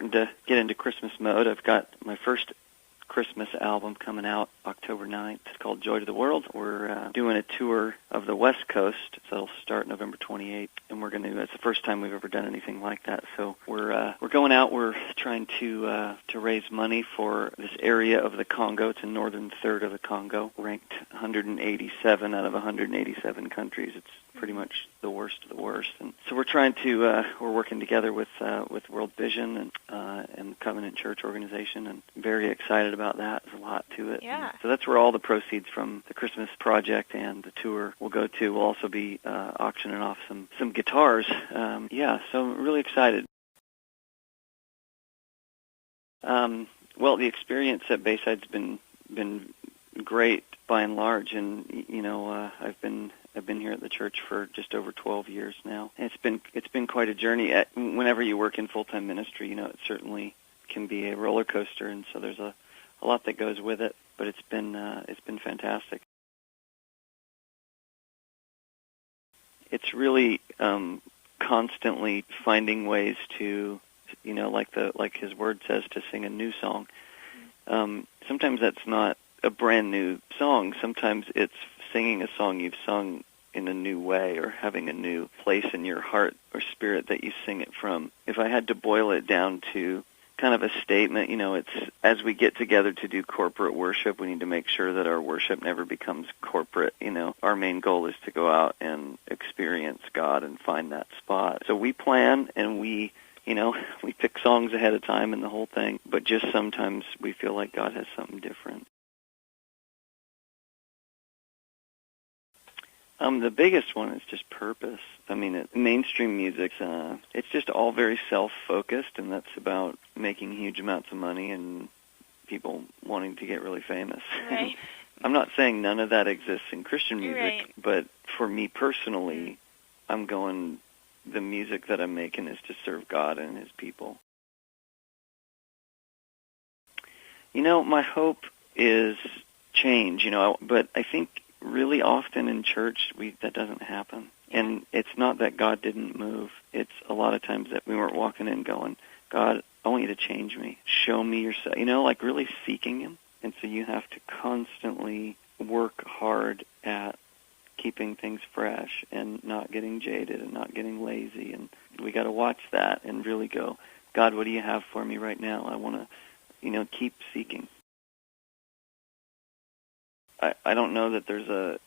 starting to get into Christmas mode. I've got my first Christmas album coming out October 9th. It's called Joy to the World. We're doing a tour of the West Coast, so it'll start November 28th, and it's the first time we've ever done anything like that. So we're going out. We're trying to raise money for this area of the Congo. It's a northern third of the Congo, ranked 187 out of 187 countries. It's pretty much the worst of the worst. And so we're working together with World Vision and Covenant Church Organization, and very excited about that. There's a lot to it. Yeah. So that's where all the proceeds from the Christmas project and the tour will go to. We'll also be auctioning off some guitars. So I'm really excited. Well, the experience at Bayside's been great by and large, and I've been here at the church for just over 12 years now. And it's been quite a journey. Whenever you work in full-time ministry, it certainly can be a roller coaster, and so there's a lot that goes with it. But it's been fantastic. It's really constantly finding ways to, like His Word says, to sing a new song. Sometimes that's not a brand new song. Sometimes it's singing a song you've sung in a new way, or having a new place in your heart or spirit that you sing it from. If I had to boil it down to kind of a statement, it's as we get together to do corporate worship, we need to make sure that our worship never becomes corporate. Our main goal is to go out and experience God and find that spot. So we plan and we pick songs ahead of time and the whole thing, but just sometimes we feel like God has something different. The biggest one is just purpose. Mainstream music, it's just all very self-focused, and that's about making huge amounts of money and people wanting to get really famous. Right. I'm not saying none of that exists in Christian music, Right. but for me personally, the music that I'm making is to serve God and His people. My hope is change, but I think really often in church that doesn't happen. And it's not that God didn't move. It's a lot of times that we weren't walking in going, God, I want you to change me. Show me yourself. Like really seeking Him. And so you have to constantly work hard at keeping things fresh and not getting jaded and not getting lazy. And we got to watch that and really go, God, what do you have for me right now? I want to, keep seeking. I don't know that there's a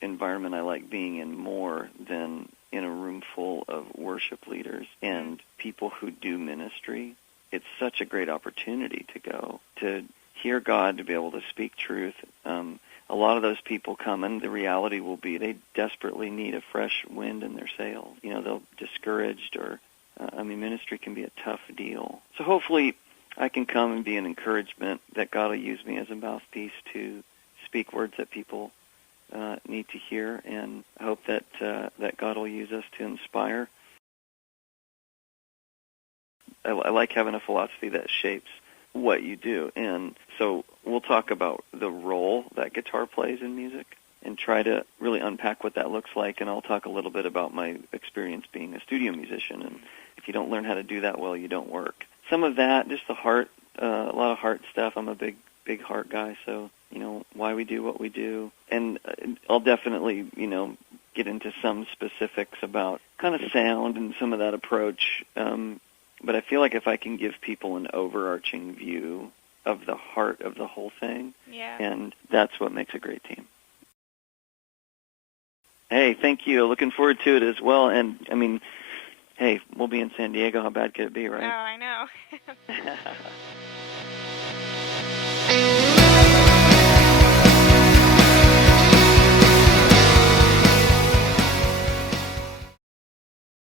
environment I like being in more than in a room full of worship leaders and people who do ministry. It's such a great opportunity to go, to hear God, to be able to speak truth. A lot of those people come, and the reality will be they desperately need a fresh wind in their sails. They're discouraged, or ministry can be a tough deal. So hopefully I can come and be an encouragement that God will use me as a mouthpiece to speak words that people need to hear, and I hope that God will use us to inspire. I like having a philosophy that shapes what you do, and so we'll talk about the role that guitar plays in music and try to really unpack what that looks like, and I'll talk a little bit about my experience being a studio musician, and if you don't learn how to do that well, you don't work. Some of that, just the heart, a lot of heart stuff. I'm a big heart guy, so why we do what we do. And I'll definitely, get into some specifics about kind of sound and some of that approach. But I feel like if I can give people an overarching view of the heart of the whole thing, and that's what makes a great team. Hey, thank you. Looking forward to it as well. And, hey, we'll be in San Diego. How bad could it be, right? Oh, I know.